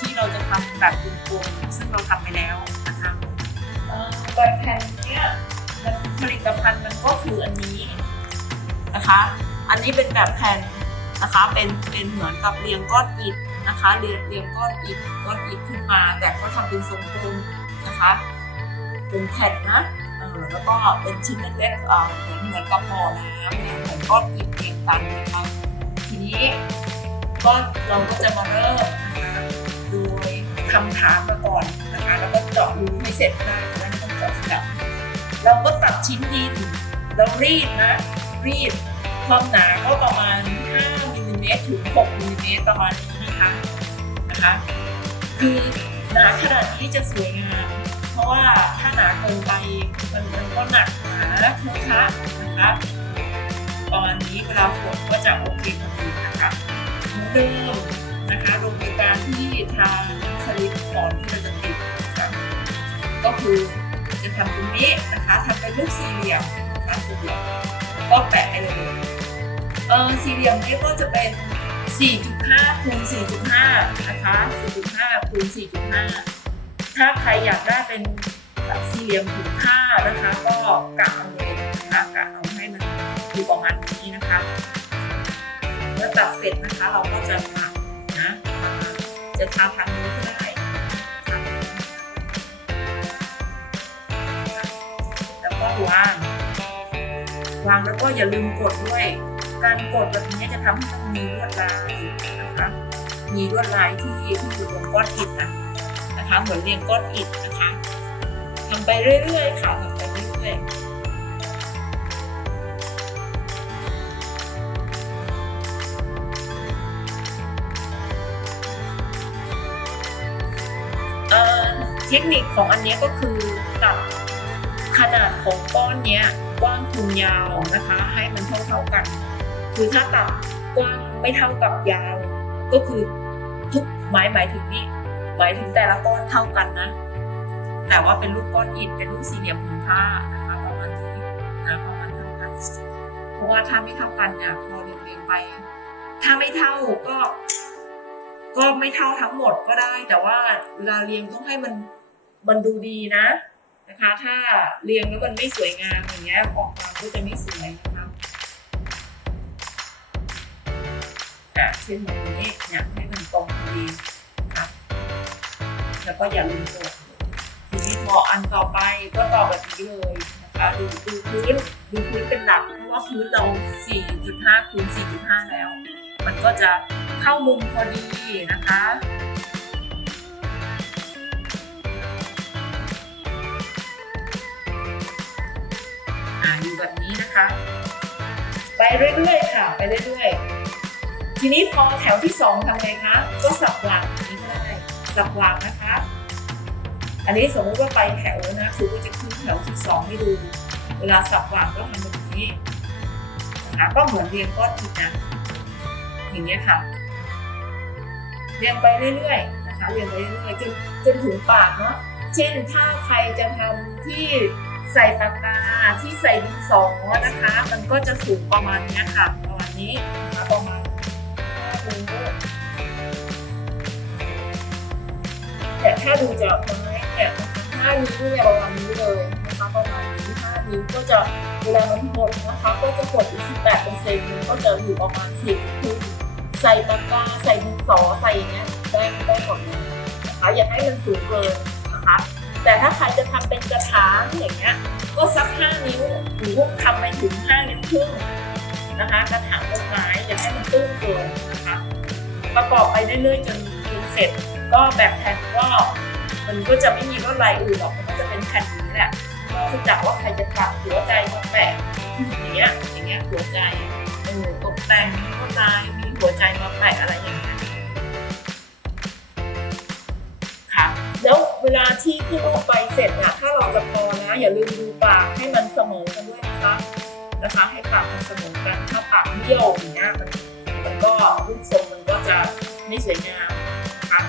ที่เราจะทำแบบวงกลมซึ่งเราทำไปแล้วนะคะแบบแผ่นเนี้ยมันผลิตภัณฑ์มันก็คืออันนี้นะคะ อันนี้เป็นแบบแผ่นนะคะเป็นเป็นเหมือนกับเรียงก้อนอิฐนะคะเรียงเรียงก้อนอิฐก้อนอิฐขึ้นมา แต่ก็ทำเป็นทรงกลมนะคะเป็นแผ่นนะแล้วก็เป็นชิ้นเล็กๆเหมือนเหมือนกับบ่อน้ำเนี่ยเหมือนก้อนอิฐเรียงกันนะคะทีนี้ก็เราก็จะมาเริ่มนะคะ ทำฐานมาก่อนนะคะแล้วก็เจาะรูให้เสร็จได้แล้วไม่ต้องเจาะทีหลังเราก็ตัดชิ้นดินแล้วรีดนะ รีดความหนาก็ประมาณ 5มิลลิเมตรถึง 6มิลลิเมตรประมาณนี้นะคะนะคะ คือหนาขนาดนี้จะสวยงามเพราะว่าถ้าหนาเกินไปมันมันก็หนักหนาเทอะทะนะคะประมาณนี้เวลาฝนก็จะโอเคพอดีนะคะเหมือนเดิม นะคะโดยการที่ทางสลิปก่อนที่เราจะติดก็คือจะทำตรงนี้นะคะทำเป็นรูปสี่เหลี่ยมนะคะสี่เหลี่ยมก็แปะไปเลยเออสี่เหลี่ยมนี้ก็จะเป็น 4.5คูณ4.5 นะคะ 4.5คูณ4.5 ถ้าใครอยากได้เป็นสี่เหลี่ยมผืนผ้านะคะ ก็กะเอาเลยนะคะกะเอาให้มันอยู่ประมาณนี้นะคะ เมื่อตัดเสร็จนะคะเราก็จะปักนะ จะทาทางนี้ก็ได้แล้วก็วาง วางแล้วก็อย่าลืมกดด้วย การกดแบบนี้จะทำให้มันมีลวดลายนะคะ มีลวดลายที่ที่อยู่บนก้อนอิฐนะนะคะ เหมือนเรียงก้อนอิฐนะคะทำไปเรื่อยๆค่ะทำไปเรื่อยๆ ทคนิคของอันนี้ก็คือตัดขนาดของก้อนนี้กว้างคูณยาวนะคะ ให้มันเท่าๆกัน คือถ้าตัดกว้างไม่เท่ากับยาว ก็คือทุกไม้หมายถึงนี่หมายถึงแต่ละก้อนเท่ากันนะแต่ว่าเป็นรูปก้อนอิฐเป็นรูปสี่เหลี่ยมผืนผ้านะคะประมาณนี้นะประมาณเท่ากันเพราะว่าถ้าไม่เท่ากันเนี่ยพอเรียงไป ถ้าไม่เท่าก็ ก็ไม่เท่าทั้งหมดก็ได้ แต่ว่าเวลาเรียงต้องให้มัน มันดูดีนะนะคะ ถ้าเรียงแล้วมันไม่สวยงามอย่างเงี้ยออกมาก็จะไม่สวยนะคะอะเช่นแบบนี้เนี่ยให้มันตรงดีนะครับแล้วก็อย่าลืมกดทีนี้พออันต่อไปก็ต่อแบบนี้เลยนะคะดูดูพื้นดูพื้นเป็นหลักเพราะว่าพื้นเรา 4.5คูณ4.5 แล้ว มันก็จะเข้ามุมพอดีนะคะ นะคะ ไปเรื่อยๆค่ะไปเรื่อยๆ ทีนี้พอแถวที่สองทำไงคะ ก็สับหลังอย่างนี้ก็ได้ สับหลังนะคะ อันนี้สมมติว่าไปแถวนะครูก็จะขึ้นแถวที่สองให้ดู เวลาสับหลังก็ทำแบบนี้นะคะก็เหมือนเรียงก้อนอิฐนะอย่างเงี้ยค่ะ เรียงไปเรื่อยๆนะคะเรียงไปเรื่อยๆจนจนถึงปากเนาะเช่นถ้าใครจะทำที่ ใส่ปากกาที่ใส่ดินสอนะคะ มันก็จะสูงประมาณเนี้ยค่ะประมาณนี้นะคะประมาณห้านิ้วแต่ถ้าดูจากไม้เนี่ยห้านิ้วเนี่ยประมาณนี้เลยนะคะประมาณนี้ห้านิ้วก็จะเวลามันหดนะคะ ก็จะหดอีกสิบแปดเปอร์เซ็นต์ก็จะอยู่ประมาณสิบคือใส่ปากกาใส่ดินสอใส่อย่างเงี้ยได้ได้หมดเลยนะคะอย่าให้มันสูงเกิน นะคะ แต่ถ้าใครจะทำเป็นกระถางอย่างเงี้ยก็สักห้านิ้วหรือทำไปถึงห้านิ้วครึ่งนะคะกระถางต้นไม้อย่าให้มันตื้นเกินนะคะ ประกอบไปเรื่อยๆจนจนเสร็จก็แบบแผ่นก็มันก็จะไม่มีลวดลายอื่นหรอกมันก็จะเป็นแผ่นนี้แหละนอกจากว่าใครจะตัดหัวใจมาแปะอย่างเงี้ยอย่างเงี้ยหัวใจเออตกแต่งมีลวดลายมีหัวใจมาแปะอะไร ที่ขึ้นรูปไปเสร็จนะถ้าเราจะพอนะ อย่าลืมดูปากให้มันเสมอกันด้วยนะคะนะคะ ให้ปากมันเสมอกันถ้าปากเบี้ยวอย่างเงี้ยมันมันก็รูปทรงมันก็จะไม่สวยงามค่ะ